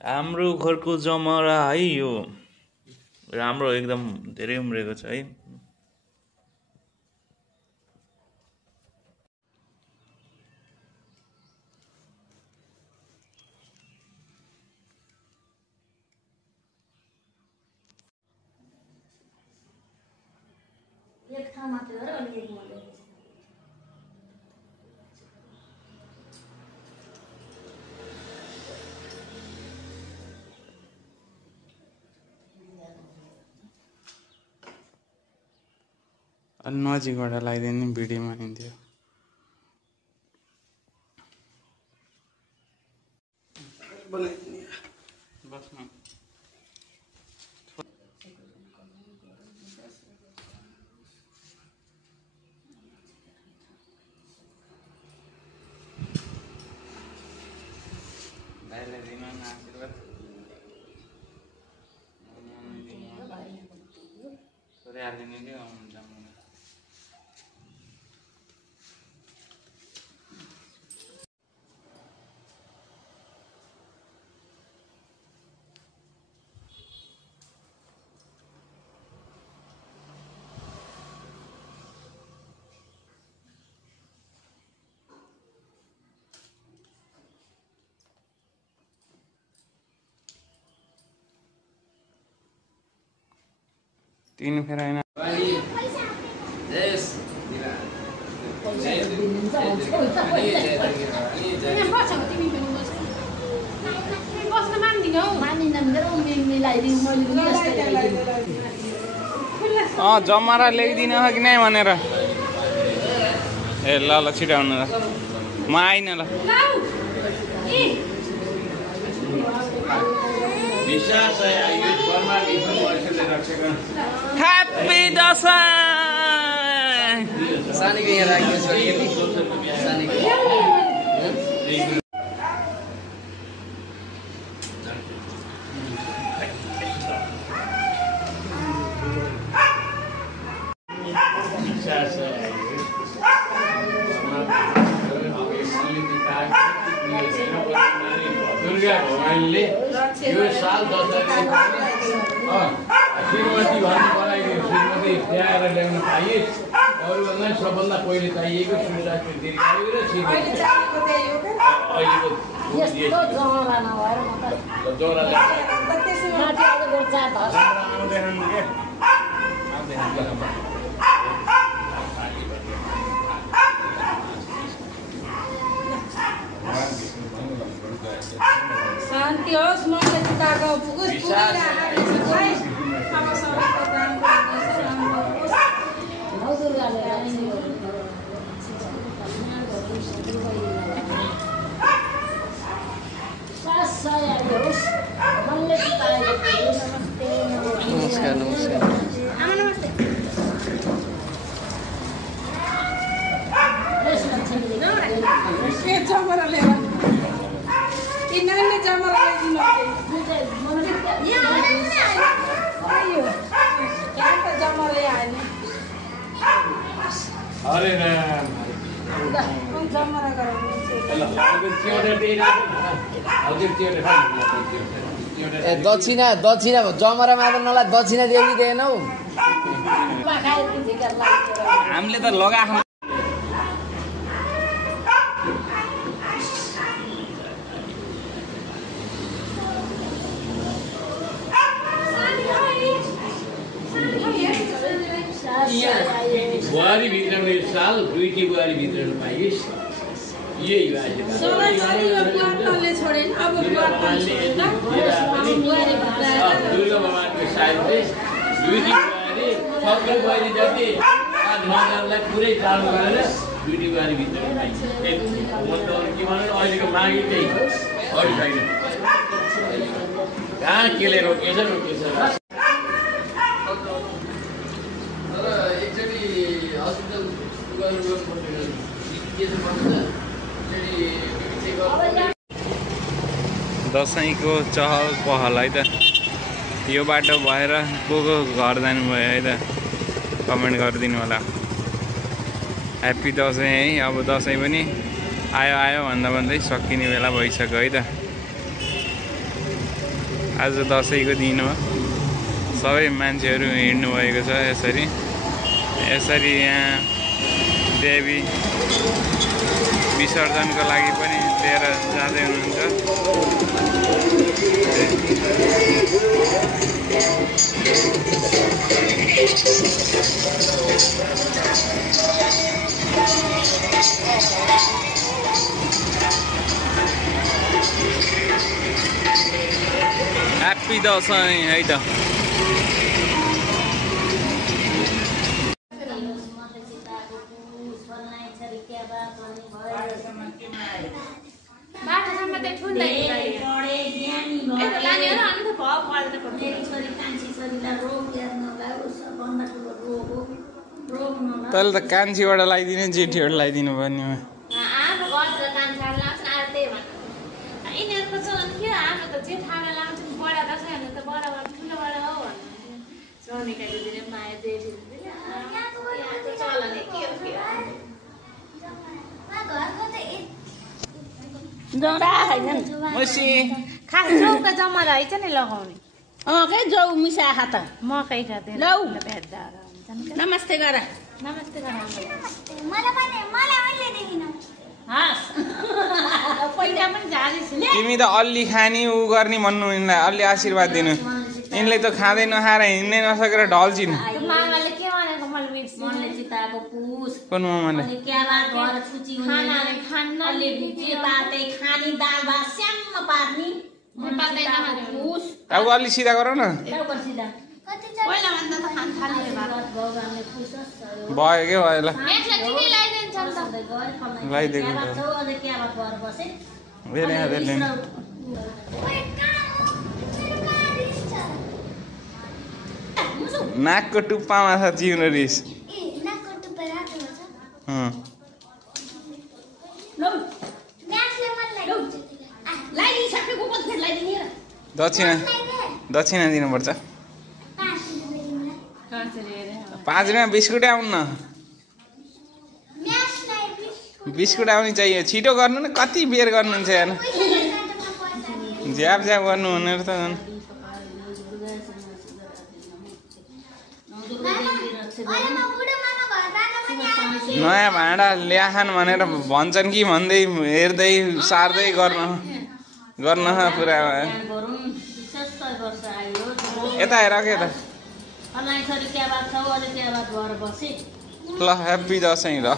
हाम्रो घरको जमरा है यो राम्रो एकदम धेरै उम्रेको छ है। एक ठाउँ मात्र हो अनि एक मले अलि नजिकबाट लगाइदिने भिडियोमा हिँड्थ्यो। तीन फेर हैन जमरा ल्याइदिनु हो कि नै भनेर। ए ल ल छिटो आउनु ल, म आइन ल। ह्याप्पी दशैं। सानीको यहाँ राखेको छ सानीको दुर्गा भगवानले यो साल श्रीमती भन्ने बनाइदियो, श्रीमती ल्याएर ल्याउन पाइयोस्। अरूभन्दा सबभन्दा पहिले चाहिएको श्रीमती दीर्घायु र श्रीमती शान्ति होस् मैले चिताको पुगुस नमस्कार नमस्कार जमरा लिएर किनले जमरा ल्याइदिनु जमरा आएन अरे राम जमरा दक्षिणा दक्षिणा जमरा मात्र नला दक्षिणा दिएकी दिएनौ। हामीले त लगा बुहारी भित्राउने साल दुईटी बुहारी भित्राउनु पाइयोस्। यही दुर्गा भगवानको साइडले दुईटी बुहारी सबै बुहारी जति नगरलाई पुरै चालु गरेर दुईटी बुहारी भित्राउनु पाइन्छ। म त के भन्नु अहिलेको मागी चाहिँ अरू छैन। कहाँ केले रोकेछ रोकेछ। दसैँको चहल पहल है त। यो बाटो भएर को घर जानुभयो है त कमेन्ट गरिदिनु होला। ह्याप्पी दसैँ है। अब दसैँ पनि आयो आयो भन्दा भन्दै सकिने बेला भइसक्यो है त। आज दसैँको दिन हो सबै मान्छेहरू हिँड्नु भएको छ यसरी यहाँ देवी विसर्जनको लागि पनि लिएर जाँदै हुनुहुन्छ ह्याप्पी दसैँ है त तैँले त कान्छीबाट लगाइदिने जेठीबाट लगाइदिनु पर्ने जरा होइन खास जौका जमरा है नि लगाउने के जौ मिसाखा त मकै त लौ। भेट्दा हुन्छन् नमस्ते गर नमस्ते गराउनु हस् पहिला पनि झारी छु तिमी त अलि खानी उ गर्ने भन्नु यिनलाई अलि आशीर्वाद दिनु यिनले त खाँदै नखाएर हिँड्नै नसकेर ढल्छिन् त्यो मामाले के भनेको मैले मिक्स मनले चिताको पुस कुन मामाले अनि क्याबा घर छुची खाना खान्न अलि भिजे पाते खानी दाल भात स्याम्म पार्नी पुस अब अलि सिधा गर न लौकर सिधा पहिला भन्दा त खान थाल्ने भगवानले खुस भयो के भयो ल यसलाई चिनी लगाइदिन्छ नि त लगाइदिएको क्याबा घर बसे नाकको टुप्पामा छ जिउनो रिस दक्षिणा दिनुपर्छ 5 रुपियाँ बिस्कुट आउनु न बिस्कुट आउनु चाहियो छिटो गर्नु न कति बेर गर्नुहुन्छ यार झ्याप झ्याप गर्नु भनेर त झन् नयाँ भाँडा ल्याखान भनेर भन्छन् कि भन्दै हेर्दै सार्दै गर्न पुरा यता हेर के त ल ह्याप्पी दसैँ ल